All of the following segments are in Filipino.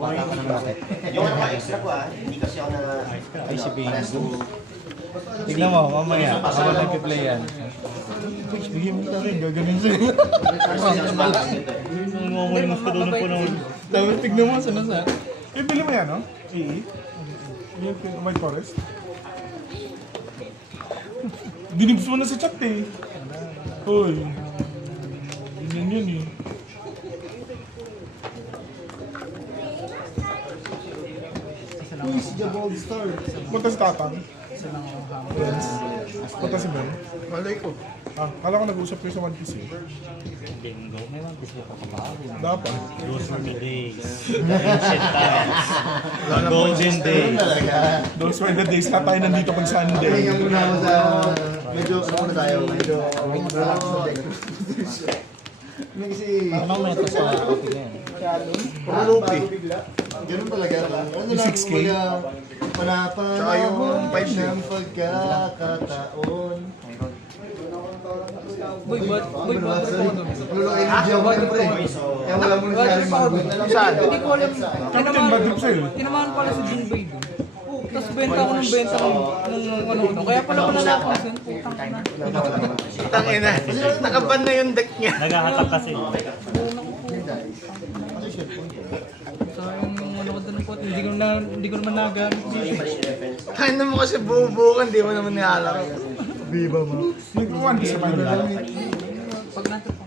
Bata ka ng bakit. Yung mga extra ko hindi kasi ako na... Ay, si Bingo. Tignan mo, mamaya. Ako nag-play yan. Coach, bigyan mo tayo. Gaganin sa'yo. Mamalimus ka doon po naman. Dapat tignan mo, sana. Eh, bili mo yan, no? Yung White Forest. Dinibs mo na sa chat eh. Hoy. Ganyan yun eh. Uy, si Jabold Star. Punta si Tatang. Friends. Punta si Ben. Malay ko. Kala ko nag-usap kayo sa One Piece eh. Bingo. May mga gusto ko kapahapon. Dapat. Those were the days. Ancient times. Golden days. Those were the days na tayo nandito pag Sunday. Pahinga muna ako sa... Medyo, ano muna tayo? Medyo relax na tayo. Hindi kasi... Ano may ito sa ating yan? Pulupi. Ganun talaga. Ano lang, 6K? Panapanahon ng pagkakataon. Boy, ba't Lolo energy ako kayo pre. Kaya wala mo na sinari magot. saan? Hindi ko alam. Captain Bad Trip sa'yo. Tinamaan pala si Jinbei doon. Tapos benta ko ng benta ko nung ano. Kaya pala ko nalapasan. Putang ina. Nakaban na yung deck niya. Naghahatak kasi. Sayang yung ano ko doon po. Hindi ko naman nagamit. Kaya mo kasi bubukan, di mo naman nilalaro. Nag-One Piece na tayo. Pag natin po.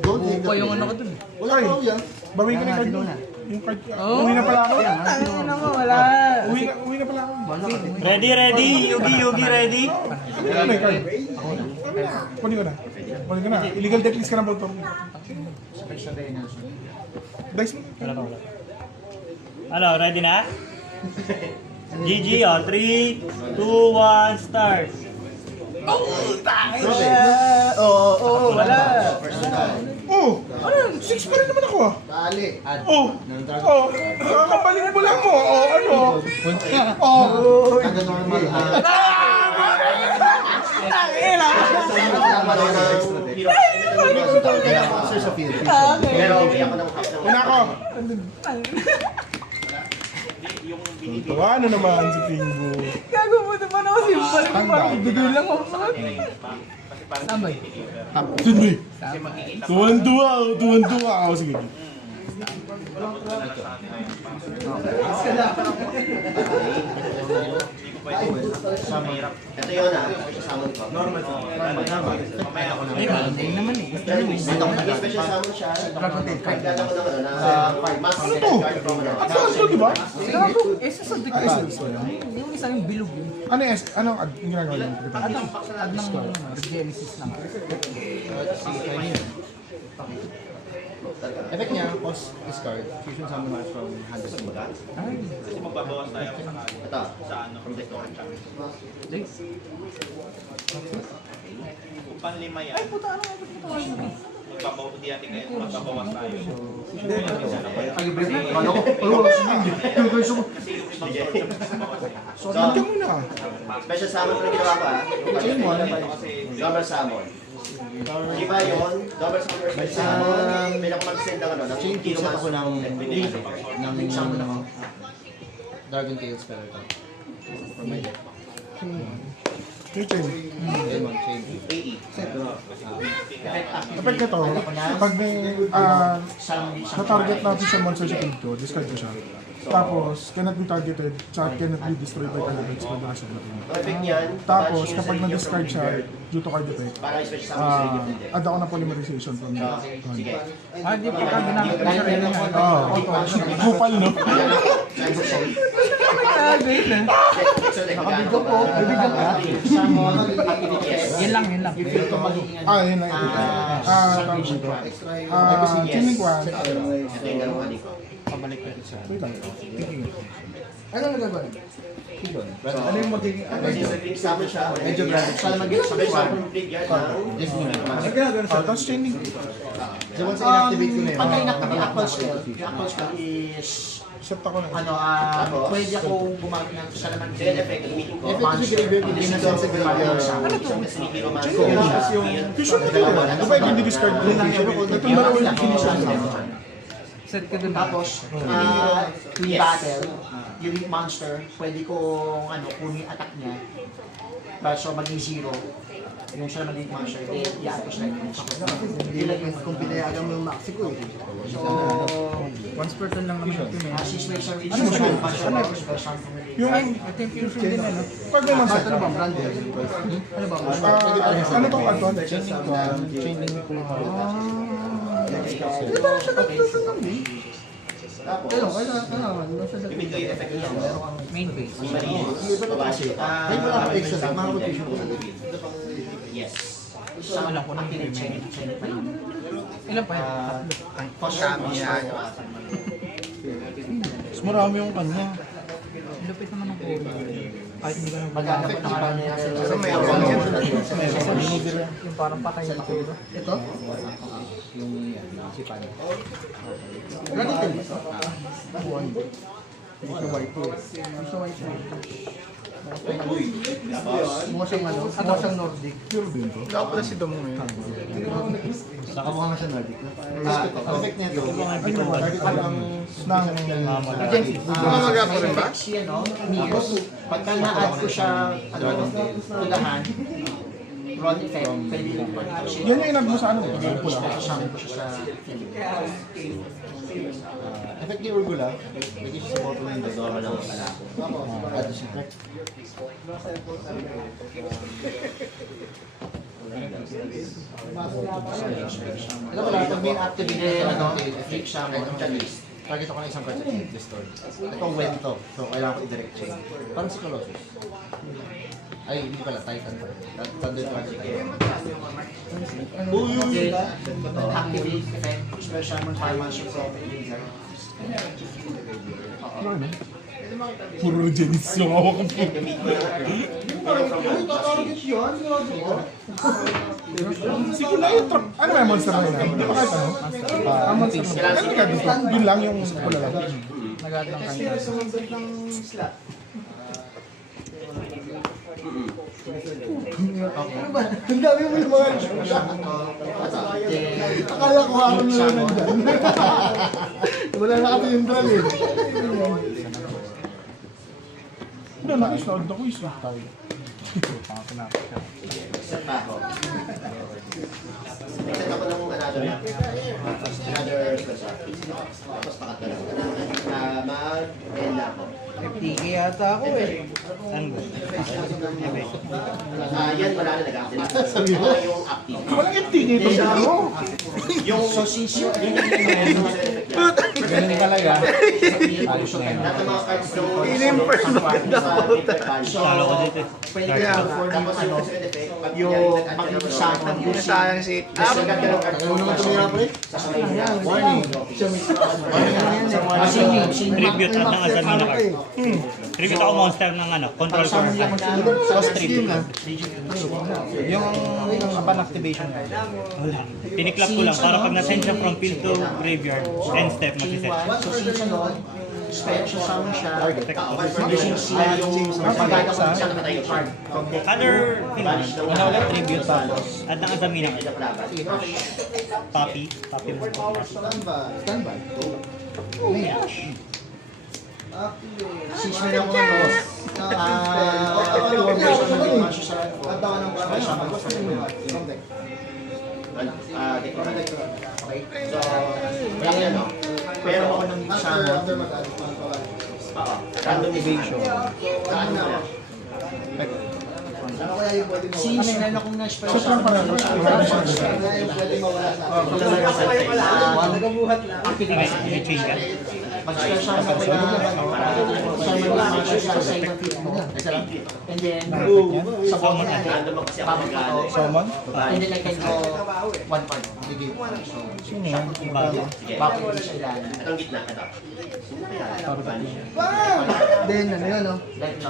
Don't take Pa yung ano ko doon. Wala pa ako yan. Bawin ko na yung card mo. Yung card. Oh. Uwi na pala ako. Tangina mo, wala. Uwi na pala ako. Ready, ready. Yugi, ready. Ano na yung card? Kunin ko na. Kunin ko na. Illegal decklist ka na bautor mo. Dice mo. Ano, ready na? GG, 3, 2, 1, start. Wala. Oh! Ano yun? 6 pa rin naman ako ah. Tali. Oh! Oh! Nakakapaling mo lang mo. Oh, ano? Oh! Taga normal. Sir sa field. Pero umiyak ako ng half ng... Una ako. Tawa na naman si Pingo. Gago mo naman ako simple ko parang bigay lang ako sa Sambay. Sunday. Tuwan-tuwa ako. Tuwan-tuwa ako. Sige. Ito yun special summon ko. Normal. Ay, malamig naman eh. Special summon siya. Pagkala ko naman na 5 months. Ano to? Advance to, di ba? Gago, isa sa dik yung isa yung bilog yun. Ano yung ano ang ginagawa niyo? Add ng Genesis lang. Effect niya, post discard. Fusion summon match from hand to hand. Kasi magbabawas tayo sa ano, from the door. Kung panlima yan, Ay, puta, ano nga ito? magbabawas natin ngayon, magbabawas tayo. So, ka muna. Special summon ko na ginawa ko Double summon. Di ba yun? Double summon or special summon? May nakapag-send ng ano, ng Chain Kilo set ako Master. ng summon ako. Dragon Tail spell ito. For my deck. Yung chain. Demon chain. AE. Kapag ka to, pag may na-target natin sa monster sa field ko, discard ko siya. Tapos, cannot be targeted, tsaka cannot be destroyed by elements by the rest of the team. Ang effect niyan, Tapos, kapag na-discard siya due to card effect, para special summon sa gift deck. add ako ng polymerization from the Sige. Ah, di pa ka ginamit ko sa rin naman. Oo. Bupal, no? Nag-agay na. Nakabigyan ko. Bibigyan ka. Summon. Yan lang, yan lang. Yun lang. Tawag dito. Chilling one. Ito yung dalawa dito. Wait lang. Ano nagagawa? Ano yung magiging... Kasi sa big summon siya. Medyo grande. Special summon trigger ng... Tapos chaining. So once inactivate ko na yun. Pag na-inactive spell, yung actual spell is, Set ako na. ano, pwede ako gumamit ng isa naman Then effect, meeting ko. Effect sa graveyard, hindi na sa graveyard. Kasi ni Hero Master. Fusion na tayo. Di ba yung discard ko? Ito na lang yung finish. Set ka dun. Tapos, tuwing battle, yung monster, pwede kong kunin attack niya. So, maging 0. Yung siya maging monster, i-atos na yun. Hindi lang yung kung pinayagan mo yung maxi ko eh. So, Once per turn lang naman yung pin. since may siya reach, Yung, Ito yung fusion din ano. pag may monster, Ano ba, brand? Ano ba, ano tong add-on? Chain link ko lang. Di ba siya nag-fusion lang eh? Pero, kailangan, nasa Limit ko yung effect niya. Main base. Ay, wala ka extra deck, makakapag-fusion ko. Yes. Sama lang ko ng check pa yun. Ilan pa yun? Kami yan. Mas marami yung kanya. Lupit naman ng kulo. Kahit hindi ka nang Maghanap ng parang niya. Pero may awang yan. yung parang patay na kulo. Ito? Granite ba ito? Gusto white ko. Gusto white ko. Mukha siyang ano? Mukha siyang Nordic. Wala pala si Damo ngayon. Nakamukha nga siya Nordic. Perfect niya ito. Target ko lang Mamaga po rin ba? Neos. Pagka na-add ko siya, tulahan, run effect, pwede yung Yan yung inag mo sa ano? kasama ko siya sa Effect ni Urgula. Pwede siya sa bottom ng Dodora lang pala. Add siya. Alam mo lang, pag may activate flip siya mo, Target ako ng isang card sa Destroy. Ito when to. So, kailangan ko i-direct chain. Parang si Colossus. Ay, hindi pala. Titan pa. Thunder Target. activate effect, special mo para man siya from laser. Puro Genesis yung hawak ko. Sige na yung trap. Ano ba yung monster na yun? Hindi pa kahit ano? Ang monster na yun. Ano ka dito? Yun lang yung pula lang. Nag-add lang kanya. Ano ba? Ang dami mo yung mga akala ko ako na lang nandyan. Wala na kasi yung drum eh. Ano na, isnod ako, isnod tayo. Set pa ako. Set ako ng another special. Tapos pakat na lang. Mag-end na ako. FTK yata ako eh. Yan, wala na nag-active. Yung active. Walang FT dito sa ano? Yung so since yung Ganun talaga. Alis na yun. Lahat ng mga cards doon. Talo ko dito. Pwede ka for tapos yung special effect. Yung mag-isang Sayang si Ano naman tumira pre? Warning. Tribute at ng Azamina card. Tribute ako monster ng control card. Cost tribute. Yung ban activation. Wala. Tiniklap ko lang para pag na-send siya from field to graveyard, end step mag-set. So since special summon siya, Using sila yung magagawa ko siya ng card. Other field, Ano ulit? Tribute tapos. at ng Azamina card. Papi mo. Standby. Since meron ko So, yan no. pero ako ng summon, Random evasion. since meron akong na-special Shoot lang pala. May chain ka. mag-special ako na summon lang siya sa side ng field mo. And then, sa bottom natin, Random ako kasi ako mag-ano. Summon? and then I can go one part. Sino yan? Bakit hindi siya ilan? Anong gitna? Ito. Then, ano yun, no? Like, no.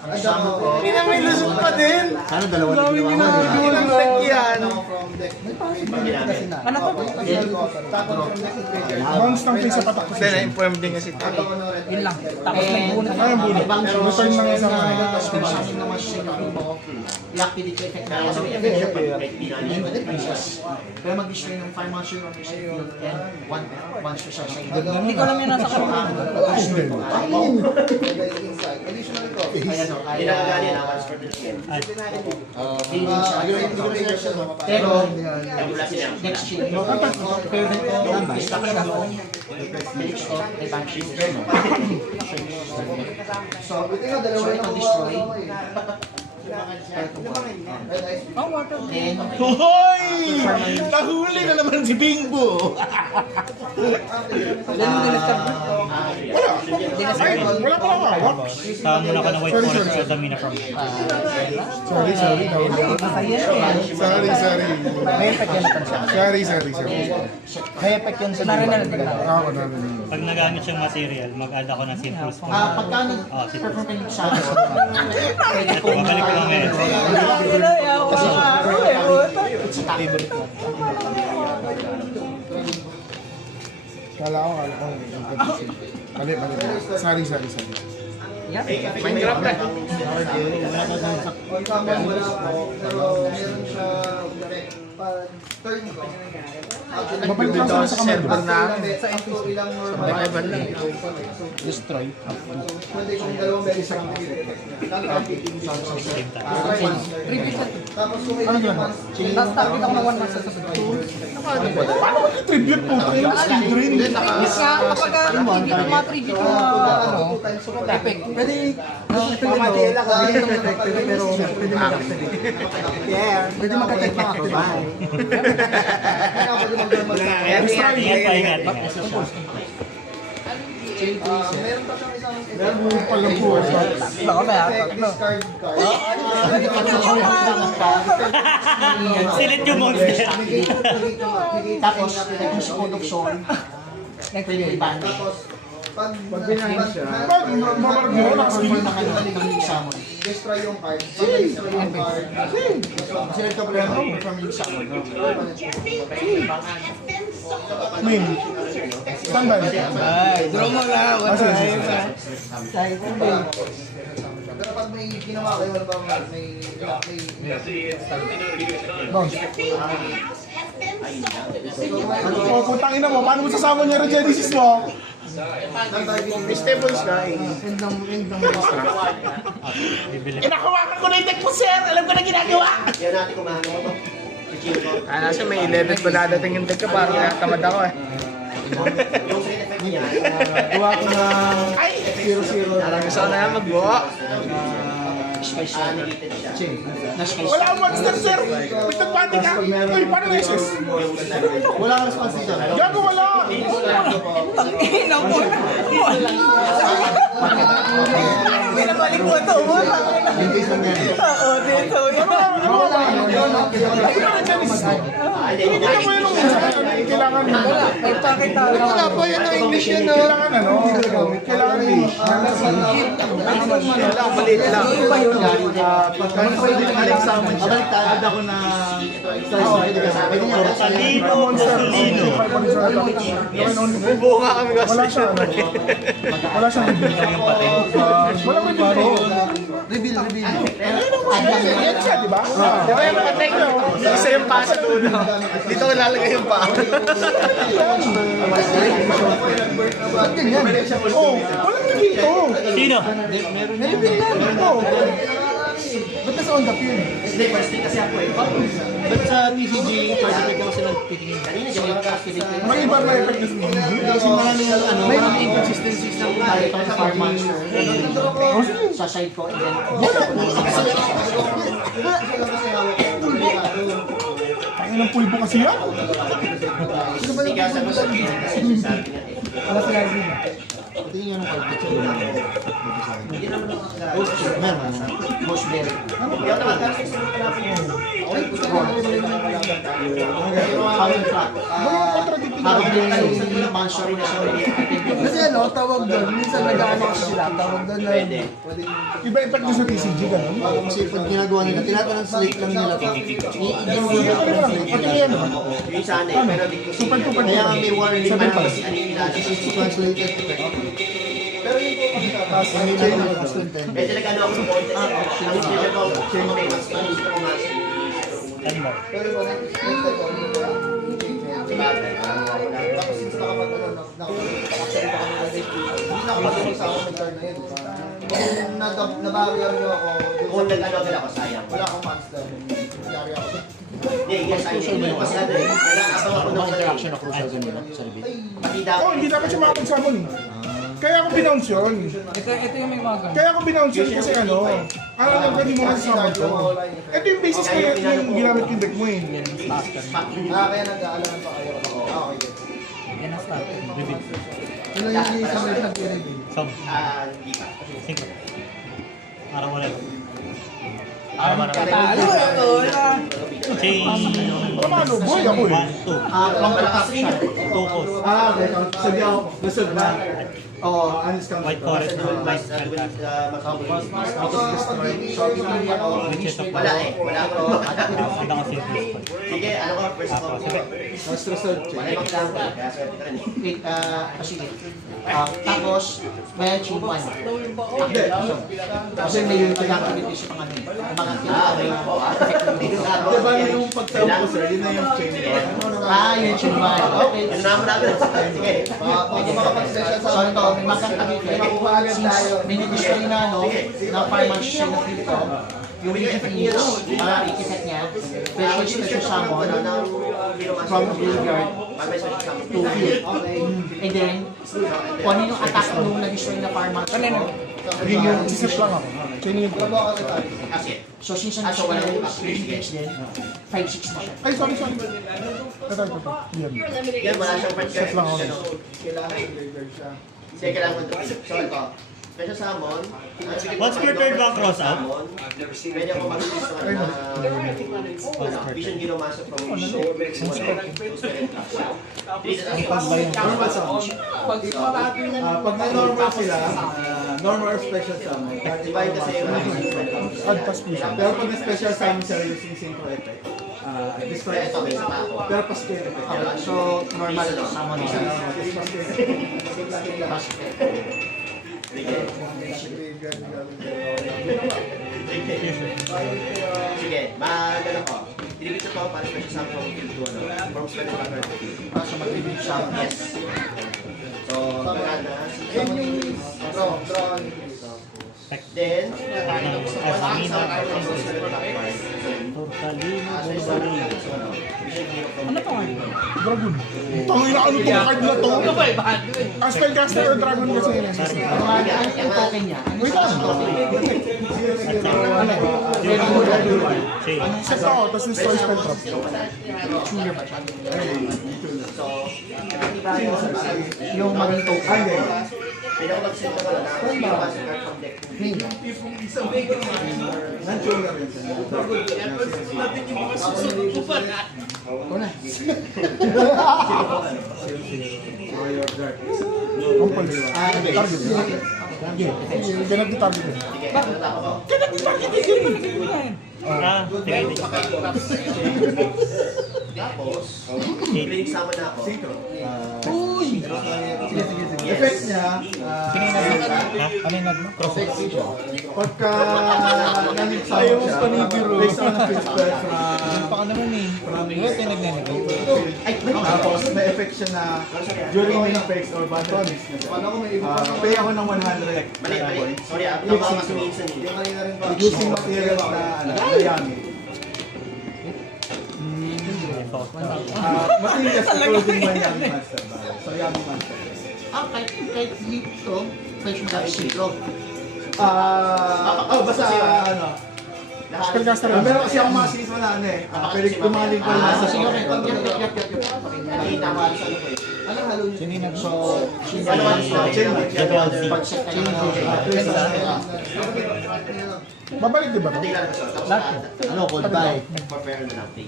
Ang summon ko. Hindi na may lusot pa din. Sana dalawa na Daming ginawa ko. ginagawa ng deck yan. Ano to? Bounce ng face sa patak ko. Hindi, na-inform din kasi tayo. Yun lang. Tapos may bunot. Ay, ang bunot. Ibang Return ng isang summon naman siya yung mo. I-activate ko effect na kasi may effect pero mag-destroy ng 5 monster on your field and 1 monster siya sa Hindi ko alam yun nasa kamay. kaya no, Hindi kaya nakagani na once for the skin. feeling siya. Pero, Wala sila. next chain, permanent ko, stop siya mo, Felix ko, may banshee. So ito destroy. Oh, water. Then, Hoy! Nahuli na naman si Bingbo! Then, nilistart ba? Ay, wala pa lang hawak. Saan mo na ka na white forest sa Damina from? Sorry. Masaya. Sorry. May effect yan natin siya. Sorry. May effect yan sa Narin na lang. Ako na rin. Pag nagamit siyang material, mag-add ako ng simple spoon. pagka nag-perform kayo sa akin, pwede Ito, kong babalik ko lang ngayon. Kala ko. Mali. Sorry. Minecraft na. Mabalik lang sila sa kamay. Server na. Survival lang. destroy. Ano gano'n? Tapos target ako ng 1 month sa susunod. Paano mag-tribute po? Tayo yung speed drain. Yes nga, kapag tribute yung mga tribute yung effect. Pwede Pamatiil ako. Pero pwede mag-activate. Pwede mag-attack na ako. Bye. Ingat pa, ingat. Meron mo pala po. Baka may tatlo. Silit yung monster. tapos, yung Code of Soul, pwede i-ban. Pag binahin siya, Pag mamarag mo, nakaskill. Ng summon. destroy yung card. Pag destroy yung card, Kasi nagka-problema ko from yung summon. Min. Standby. Draw mo lang. pero pag may ginawa kayo, wala bang may Bounce. Oh, putang ina mo. Paano mo sasama niya rin Genesis mo? stables ka eh. Inahawakan ko na yung deck po, sir. Alam ko na ginagawa. Yan natin kung mahanga mo to. Kaya nasa may 11 pa dadating yung deck ka, parang natamad ako eh. Yung side effect niya, Gawa ko na Ay! 0-0. Parang gusto ko na yan mag-buo. negated siya. Wala ang monster, sir. May tagpati ka. Uy, paano na isis? Wala kang response dito. Gago, wala. Tangina mo. Pinabalik mo ito mo. Oo, dito. Hindi mo yun kailangan Wala, may pakita. Wala po yun ang English yun no. Kailangan ano? Kailangan fish. Wala, maliit lang. Mabaliktad ako na Salino, Salino. Bubuo nga kami kasi. Wala siya ano. Wala siyang reveal. Wala reveal. Yan siya, di ba? Di ba yung mga tech? Isa yung pa sa dulo. Dito ko lalagay yung pa. Oh, walang reveal to. Sino? May reveal na ito. Ba't nasa on the field? Hindi, first thing kasi ako eh. Ba't sa TCG, card effect ako sila titingin? Kanina, di ba activate ko May iba na effect na Kasi maraming ano, maraming inconsistencies ng Ito yung Fire Monster. Sa side ko, and then, Ang inang pulbo kasi yan. Tigasan mo sa akin. Wala sila reveal. tingin yung card effect. meron, most berry. Harvard Track. Harvard yung monster transfer mo na siya ng Kasi ano, tawag doon, minsan nag-ano kasi sila, tawag doon na... Pwede. Iba effect din sa TCG, gano'n? Kasi pag ginagawa nila, tinatranslate lang nila ito. Pati yan, no? Yung sana eh, pero di ko Tupad-tupad Kaya yan. nga may warning Sabi na pa. kasi ano yung pinasa. translated. Pero yung po kasi tapos, Ano yung last content? medyo nag-ano ako ng konti. Ang special ko, okay, mas manisip ko nga si... Ano ba? Pero kung next time, tapos since nakapagsalita kami ng next week, hindi na ako matulog sa akong nag-turn na yun. Kung nabawian niyo ako, Kung nag-ano din ako, sayang. wala akong monster. Nangyari ako. Hindi, yes, ay hindi ko kasi ano eh. Nag-aabang ako ng Interaction na crucial ganyan sa reveal. Pakita Oh, hindi dapat siya makapag-summon eh. Kaya ako binounce yun. Ito yung may mga ganun. Kaya ako binounce yun kasi ano, alam ko hindi mo kasi summon to. Ito yung basis kaya yung ginamit yung deck mo eh. Kaya nag-aalaman pa kayo. Okay. Yan ang start. Reveal. Ano yung isang may nag-reveal? Sub. Hindi pa. Sync. Para wala. Talo ito. Change. Panalo, boy ako eh. 1, 2. Malakas rin. 2 cost. Okay. Sabi ako, lusod na. Oo, White forest na white fantastic. Wala eh. Wala ako. Handa ko sync list. Sige, ano ka? First of all. Last result. Wala yung mag-sample. Kaya swerte ka rin eh. Wait, sige. Tapos, may achieve one. Kasi may pag-activity siya pang ano eh. Mga Okay po ah. Diba yung pagsama ko sir, yun na yung chain ko. yun siya ba? Okay. Ano naman natin? Sige. Makapag-session So sa ito, may mag-activity. Makuha agad tayo. Since may nag-display na ano, na farmers siya na dito, yung i-finish, i-effect niya, special summon from graveyard to field. And then, kung ano yung attack nung nag-destroy na farmers ko, Yun yung isip lang ako. Chaining ko. Kasi. so since ang So, wala destroy yung finish din, 5-6 na siya. Ay, sorry. Ito. Yan. Yan, wala siyang part Set lang ako. Kailangan i-graveyard siya. Sige, kailangan mo ito. So, ito. Special summon. What's prepared ba cross out? Pwede ako mag-release ng Vision Hero Master from Show. Pag na-normal sila, normal or special summon. Divide kasi yung Add pass po siya. Pero pag na-special summon sila using synchro effect, destroy ito, may isa pa ako. pero paske effect. So, normal summon siya. Sige, mag-ano ko. Ilibit ito para special summon from field to ano. From special summon to field. Para sa mag-review siya. Yes. So, maganda. Yan yung draw. Then, Parang Asmina. Tortalino Bulbarin. Ano pa nga? Dragon. Tangin na ano to, card na to. Ang spellcaster or dragon kasi yun. Ano yung token niya? Wait lang. Change. Set ako, tapos destroy spell trap. Junior ba siya? Yung maging token. Pwede ako mag-send ka pala na yung master card from deck. Nandiyon na rin siya. Compulse. Target. Cannot be targeted. Ah, sige. Tapos, clinic summon na ako. Effect niya, Ano yung nagmo? Cross. pagka namit sa siya, place on a field spell Pa ka naman eh. Wala tayo nag-negate. tapos may effect siya na during main phase or battle mix na siya. Pay ako ng 100 Mali, mali. Sorry ah, tama kasi minsan eh. using materials na Yami. Materials na clothing by Yami Master. So Yami Master. Kahit dito, kahit yung dapat zero. Basta ano. Spellcaster. Meron kasi akong mga season na ano eh. Pwede gumaling ko Ah, na sige, okay. Nakita ko sa ano ko eh. Anong halo nyo? So, Ano ang pag-set ka ng Babalik di ba? tingnan ko siya. Tapos ano, goodbye. prepare na natin.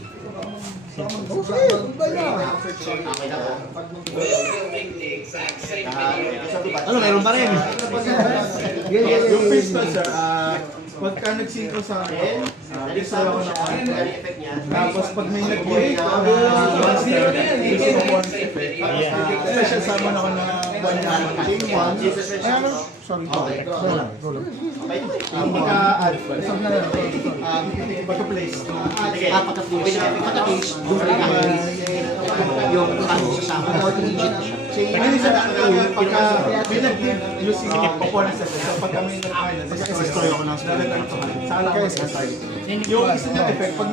Okay, goodbye na. Okay na ba? Ano, meron pa rin. Yung pistol, sir, pagka nag-sync ko sa akin, pistol ako na on. Effect niya. Tapos pag may nag-break na monster, gusto ko one effect. Special summon ako na chain 1. Ay, ano? Sorry. Go lang. Pagka-add pa. Pagka-place. Pagka-case, bumalik ang yung kasama. Ano sa pagka may nag-give using opponent set. So pagka may nag-final, destroy ako ng nalagyan ko. Saka lang ako sa target. Yung isa niyang effect, pag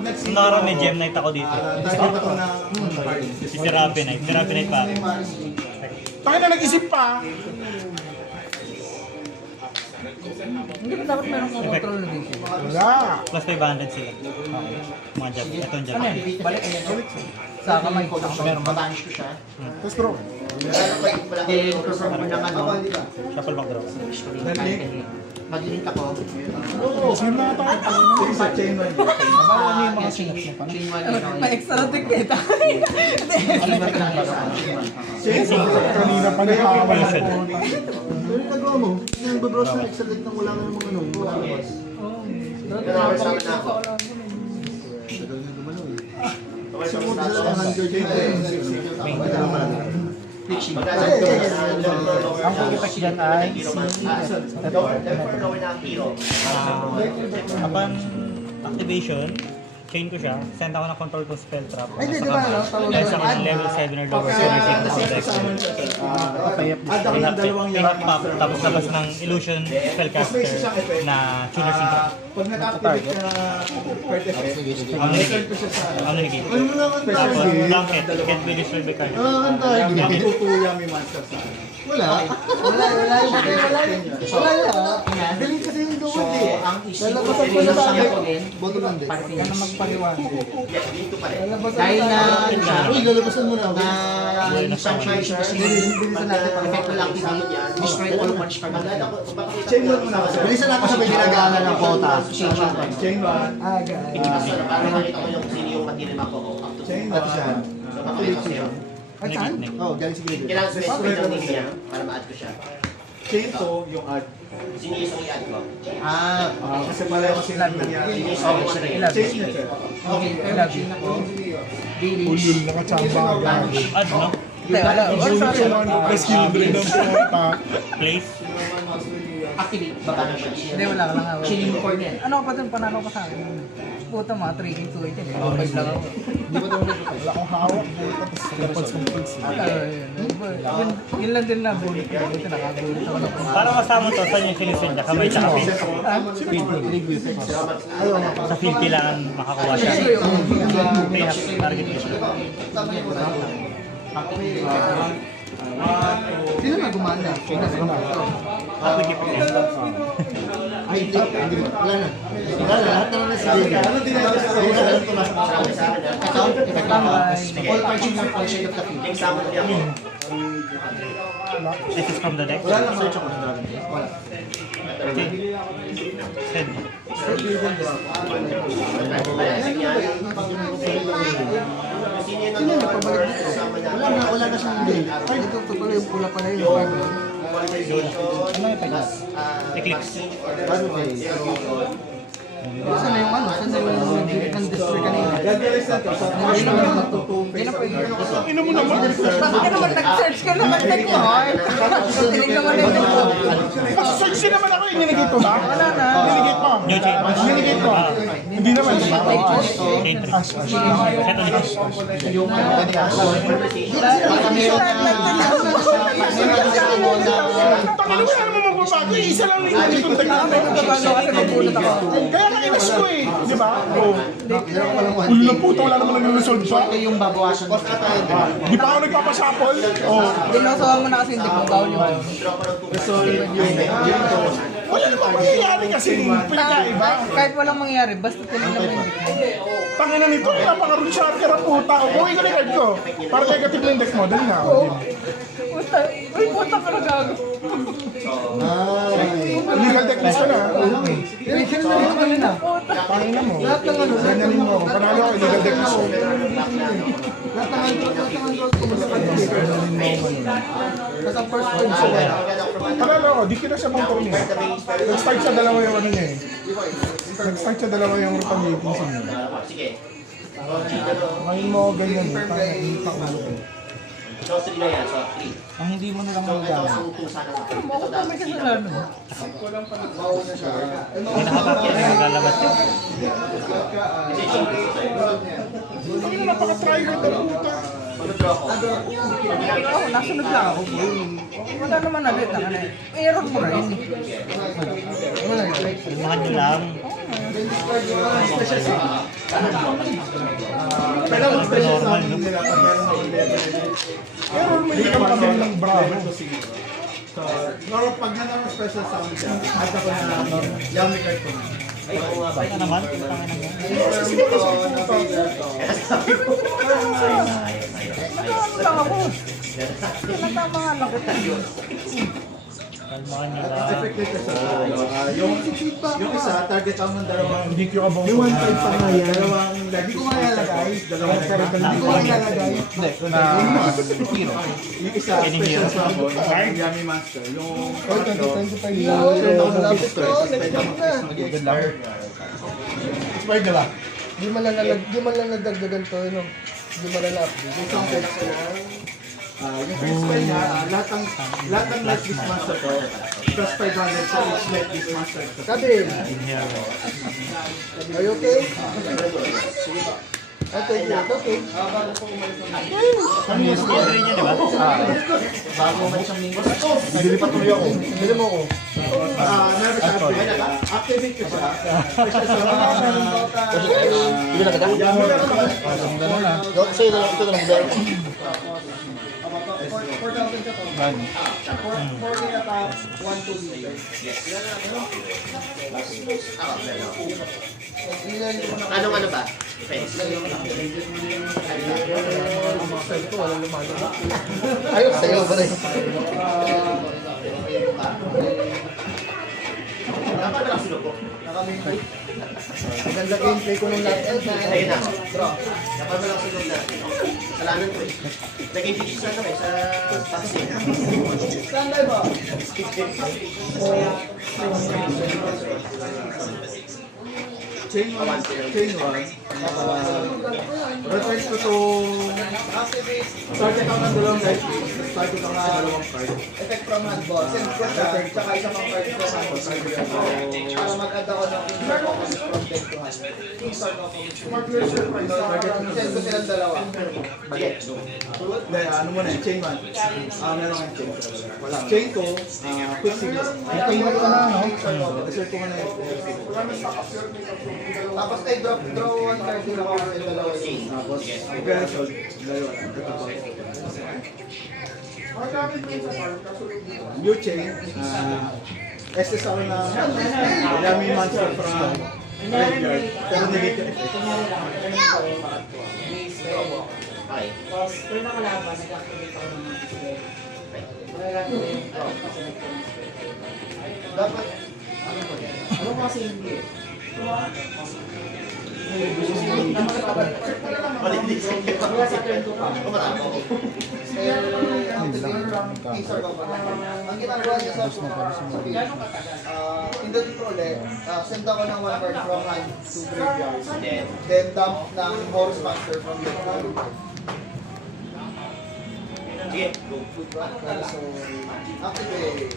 nag-sync Nara may gem knight ako dito. target ako ng target. Si Serape Knight. Serape Knight pa. Tayo na nag-isip pa. Hindi ba dapat meron kong control na dito? Wala. Plus 500 sila. Okay. Mga jab. Ito ang jab. Ano yan? Balik. Sa kamay ko. Meron, babanish ko siya. Tapos draw. Then, confirm mo ng ano. Shuffle back draw. Mag-link ako. Sino na tayo? Sige sa chain 1. Ano yung mga chain 1? Pa-exotic eh. Kanina pa nakakamay sa Ano yung nagawa mo? Yung babrowse na select nang wala nga namang ano. Wala labas. Tagal na dumalo eh. Sumunod sila ng 100 Ang pag-effect dyan ay Upon activation, chain ko siya, send ako ng control to spell trap. Ay, di ba, no? Yes, ako ng level 7 or lower Add ako ng dalawang tapos labas ng illusion spellcaster na tuner synchro. Pag naka-activate ka na card effect, Ano return ko siya sa Ano naging? Ano mo lang ang special Tapos skill. blanket, can't be destroyed by card. ang target? Yung tutuya may monster sa akin. Wala. Wala. Galing kasi yung So, duwag eh. ang issue Lalabasan ko na sa akin. Boto lang din. Ano magpaliwanag? dahil na Uy, lalabasan mo na ako. na yung franchise kasi Bilisan natin pag effect will activate, destroy all punch card. Chain 1 muna ako, sir. Bilisan natin sabay ginagawa ng quota. Chain 1. Para makita ko yung sino yung material mako ko. Up to Chain 1 siya. So, makakita ko sa'yo. Ay, saan? Oo, galing sa gilid. Kailangan specify ng name niya para ma-add ko siya. Chain 2 yung add. Sino yung i-add ko? Kasi pareho sila nangyari. Chain niya, sir. Okay, I love you. Ulul, nakachamba agad. Add, no? Hindi, wala. Rescue rin ng pumunta. Place. Activate, babanish siya. Hindi, wala ka lang hawak. Chilling core din. Ano pa dun? Panalo ka sa akin. Puta mga 3 to 8 yan. Five lang ako. Wala akong hawak. Tapos tapos kong pulse. Yun lang din na bullet ko. Ito nakabulit ako na. Para masama to, saan yung sinusun niya? Kamay tsaka field. Sa field kailangan makakuha siya. Target ko siya. Sino na gumana? Sino na gumana? Ako keep it. Ay, hindi. Wala na. Lahat naman na sige. Ano dinadala sa iyo? Ito, effect lang. All punching ng punch of the field. Example niya ako. This is from the deck. Wala lang Search ako sa Dragon Ball. Wala. Okay. Send. Sino na pabalik dito? Wala na siyang hindi. Ay, ito pala yung pula pala yun. Eclipse. Saan na yung ano? Saan na yung destroy kanina? Gagalis na to. Sa Yun naman magtutubi. Yun ang pwede. Ina mo naman. Bakit naman nag-search ka naman na ko? Tinignan mo na yung Search din naman ako. Ininigate ko ba? Wala na. Ininigate ko. New chain. Ininigate ko. Hindi naman. Diba? Chain 3. Set on it. Yung ano, Baka meron Tangin mo naman magbabago. Isa lang yung ininigate ko. nagbabago kasi magbunot ako. Kaya nakinas ko eh. Di ba? Oo. Ulo na puto. Wala naman nag-resolve pa. ito yung babawasan mo. Di pa ako nagpapasapol. Oo. Dinosawa mo na kasi hindi mo bawal yung So, yung Wala namang mangyayari kasi pinakaiba. Kahit walang mangyari, basta tinig lang yung deck mo. Tangina nito, napaka-rune shotgun ang puta. Buhay ko na yung card ko. Para negative na yung deck mo, dali na ako. Puta, uy, puta ka na gago. Legal deck list ka na. Sino na rin kanina? Tangina mo. Lahat ng ano, Ganyanin mo. Panalo ako, legal deck list. lahat ng android ko sa kanina. Kasi ang first one sila. Panalo ako, di kita siya mong turn eh. Nag-start siya dalawa yung ano niya eh. Nag-start siya dalawa yung retaliating niya. Sige. Ngayon mo ganyan eh. Tangina, hindi pa ulo ko. So, 3 na yan. So, 3. Ang hindi mo na lang So, ito magagamit. ang 2 sana. Bakit pa may kasalanan mo? Mauna siya. Kaya maglalabas yun. Tangina, napaka-tryhard ang puta. Mag-draw ako. Ako, nasunod lang ako. Wala naman agad na ano. Error mo na yun. Kalmahan nyo lang. Pero ang special sa Normal, amin no? nila pag meron ng level. Error mo hindi ka pamil ng bravo. So, normal pag nanang special sound siya, at ako na yummy card ko na. Ano naman? Putangin naman. Ano lang ako? Tinatama nga lang kita. Kalmahan nyo lang. Effective ka sa yung isa, target ang ng dalawang Hindi ko ka bang yung one type pa nga yan. Dalawang lagi ko nga ilalagay. Dalawang hindi ko nga ilalagay. Yung isa, special summon, yung Yummy Master. Yung pangatlo, Lapit ko, next month na. expired na ba? Di man lang nagdagdagan to, no? Di man lang na-update. yung context ko lang. Yung first spell niya, lahat ng Light Beast Master ko, plus 500 sa each Light Beast Master ko. Sabi, are you okay? Okay, good, okay. Ano yung skill rin niya, di ba? Bago mo isang linggo. Bili pa tuloy ako. Bili mo ko. Never siya update. Activate ko siya. Special sa Hindi na kada? Yummy na naman. Sa'yo na lang, ito na lang dahil. 4,000 siya to. 40 attack, 1 to lead. Anong ano ba? Defense. Ayos sa'yo ba rin? Dapat na sunod ko. Maganda gameplay ko nung last end. Ayun na. Dapat na sunod na. Salanan ko eh. Naging fix na kami sa taxi. Saan tayo ba? Chain 1. Return ko to... Target ako ng dalawang light beast. Target ako ng dalawang card. Effect from hand boss. Send ko siya, tsaka isa pang card from hand boss. Para mag-add ako ng insert focus from deck to hand. Insert focus. Send ko silang dalawa. Hindi, ano muna yung chain 1. Meron kang chain. Wala. Chain ko, quick signal. Tingnan ko na, no? Reserve ko muna yung... Tapos ay draw one card din ako sa dalawa yun. Tapos, very sold. Dalawa. New chain. SS ako na Yummy Monster from Graveyard. Pero negative effect. Okay. Dapat, Malinis yung ang ginagawa niya sa Indot Pro ulit, send ako ng one card from hand to graveyard. Then dump ng Horse Master from the graveyard. Sige, go. So, activate.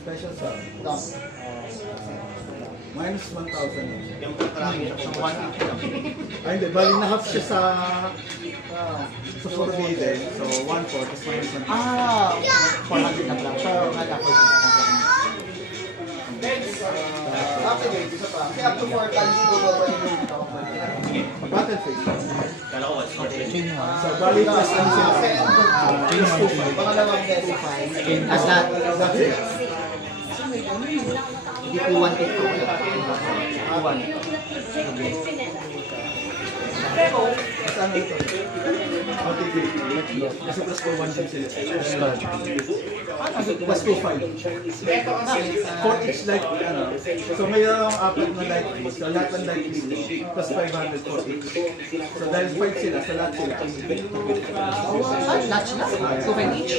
Special sound. Dump. Minus 1,000. Yung parang yung 150. Ay, hindi. Bali na half siya sa forbidden. So, 1/4. Tapos minus 1,000. 400 lang lang. So, nag-afford ko na. Activate, isa pa. Kaya up to 4 times po ba Battle phase. Kala ko what's for So, bali plus ano sila. Plus 2,500. Pangalawang death. As lahat. That's it. DP1 tip ko wala. DP1. Kasi plus 4-1 din sila. Plus 2-5. For each light, so mayroong apat na light list. So lahat ng light list, plus 500 for each. So dahil 5 sila, sa lahat sila. Lahat sila? 2 each?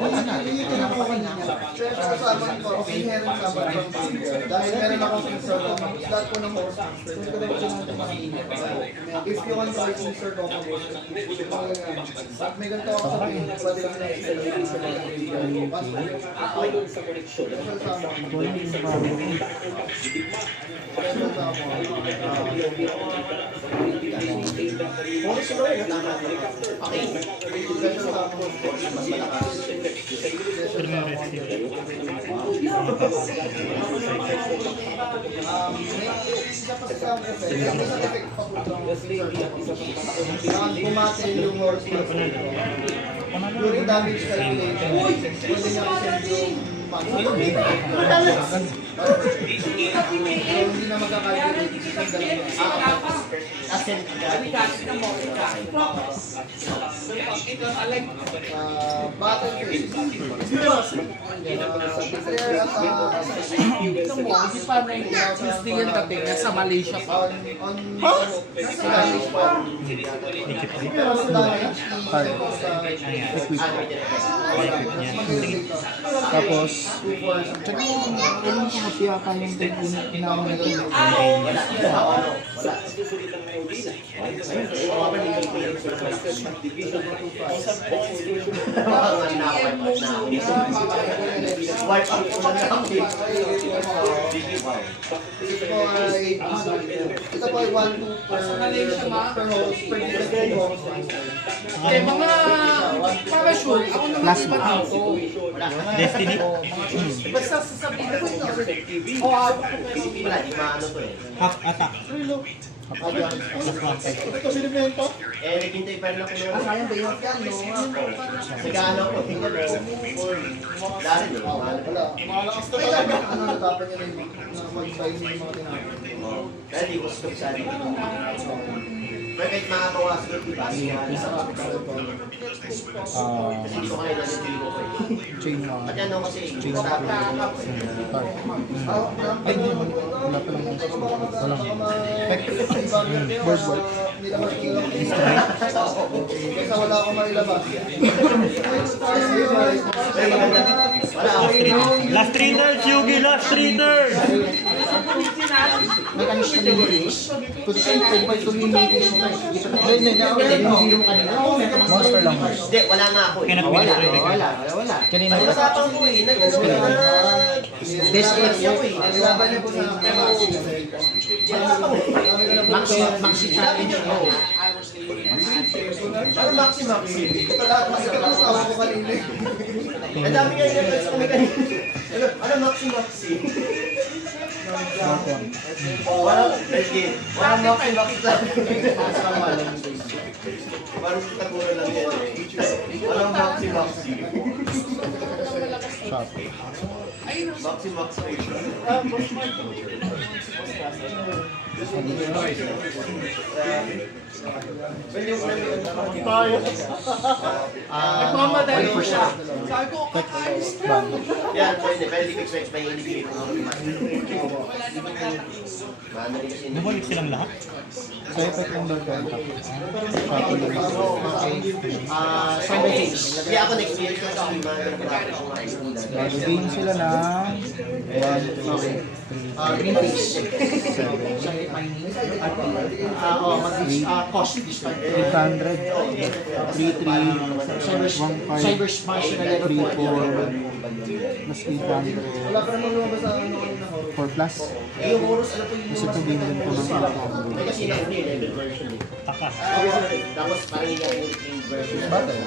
Wala na. Treasure summon ko, inherent summon from Savior. Dahil meron akong insert ko, lahat ko ng horse master. Hindi ko na gusto natin makikita. If you want to insert ko, may ganito ako sabihin, pwede lang na i-select sa mga Bumati yung horse master. During damage calculation, pwede niya i-send yung hindi na magkakalculate sa dalawa. Battle phase. Hindi pa na yung Tuesday yung dating, nasa Malaysia pa. Tapos, tsaka yung kapiyaka yung tinawag na ito. Wipe out ko na lang. Ito po ay 1-2 per host, per different host. Eh, mga parachute, ako naman iba dito. Destiny? Basta sasabihin ko na. Wala, di maano to eh. Half attack. Ito, sinimento. Eh, naghintay pa rin ako ng... Sayang ba yun? Nag-ano ko, tingnan ko. Dahil eh, mahal. Wala. Malakas to talaga. Ano, natapan niya na yung mag-buy niya yung mga tinapin. Dahil di ko stop sa akin. Pero kahit makakawas ko, di ba? Isa ka kasi dito kayo na yung ko eh. Chain na. At ano kasi, stop na ako eh. Ay, hindi. Wala pa lang. Walang. Board wipe. Kasi wala akong mailabas. Wala ako. Last 3 turns, Yugi! Last 3 turns! May kanis na nililis. To the same time, by communities mo tayo. Hindi mo kanina. Monster lang. Hindi, wala nga ako eh. Kaya Wala, nag-ministry wala. Kanina Ay, usapan ko eh. Nag-discuss ako eh. Nilaban niyo po sa Maxi challenge mo. Ano maxi? ito lahat. Kasi kasama ko kanina. Ang dami nga yung kami kanina. Ano maxi? Walang maxi lang. Parang taguran lang yan eh. Walang maxi. shot. Maxi. Nagmamadali siya. Sabi ko, ayos na. Yan, pwede fix may ilibigay ko ng Bumalik silang lahat? Sa effect ng Lord and Tap. Cyber Kings. Kaya ako na-experience ko sa mga Gain sila ng 1, 2, 3, Green face. 7, Cost this time. 800, 3, 3, Cyber smash na level 3, 4. 4, plus 800, Wala ka naman lumabas sa ano kanina ko. 4 plus. yung oras, ano po yung Kasi ito din din po ng 800. kasi na-free level version eh. Taka. Tapos parang yung version. Battle.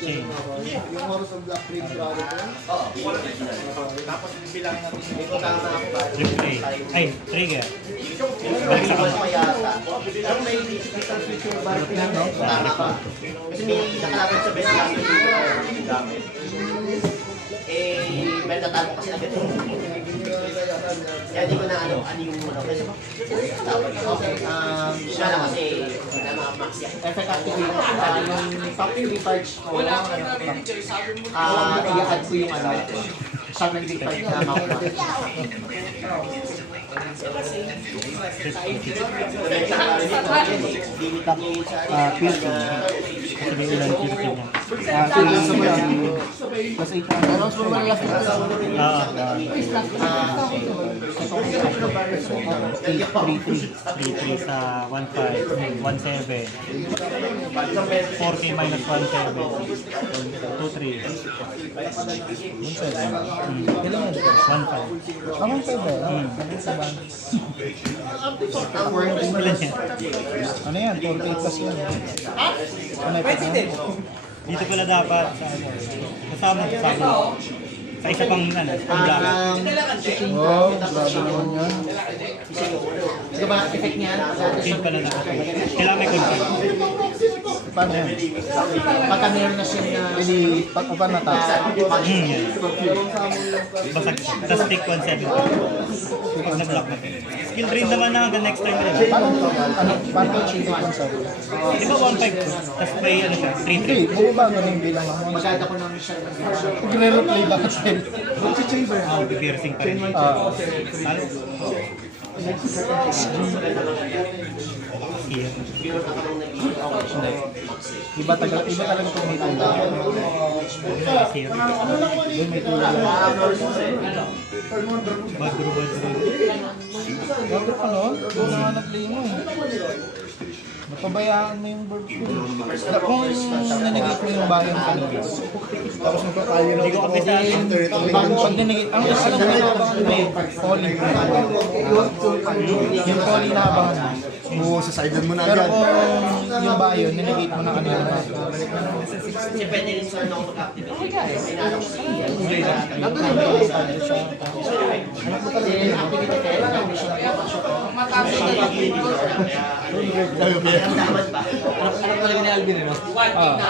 Chain. Yung horse of Black Cream Brother. Oo, tapos bilang natin. Ito tama ako ba? Replay. Ay, trigger. Balik sa kamay. Pero may digital future ba? Tama ka. Kasi may nakalaban sa best class na yung gamit. may natalo kasi agad. Kaya hindi ko na ano yung kasi Okay, siya lang kasi na mga max yan. effect activate, yung top 3 parts ko, i-add ko yung ano, summon recharge na mount na. Sabi ulan, filter niya. Plus 8 ano, so mga last na sa Oo. 3-3 sa 1-5, 1-7. 4K minus 1-7. 2-3. 1-5. Ang pwede. Ilan yan? Ano yan? 48 plus yan. Ano yung Dito pala dapat sa sa isa pang ano, pang block. Oh, grabe naman yan. Di ba effect niya? Pin pala na. Kailangan may control. Paano yan? Pagka meron na siya na Pag-upan na tayo. Yan. Basag. Tapos take 1-7. Pag na-block natin. Skill drain naman na hanggang next time rin. Paano cheat yung sabi? Di ba 1-5? Tapos may ano siya, 3-3. Hindi, buo ba ganun yung bilang ako? maganda ko ng siya. Nagre-replay ba kasi? Ah, piercing pa rin. Talo. Here. Iba talaga kung may tulad. Here. Doon may tulad. Badro. Grabe ka no? Doon na nga na-play mo eh. Napabayaan mo yung bird ko. Kung nanagate mo yung bayan kanina. Tapos magkakayo na Hindi ko kabisado. pag nanagate, alam mo inabangan mo yung calling. Yung calling na abangan mo. Oo, sa sidean mo na Pero agad. kung yung bayon, ninagate mo na kanina. Kasi pwede rin sir na ako mag-activate. May nalo ko si Daman ba? Ano talaga ni Alvin, no? Ah.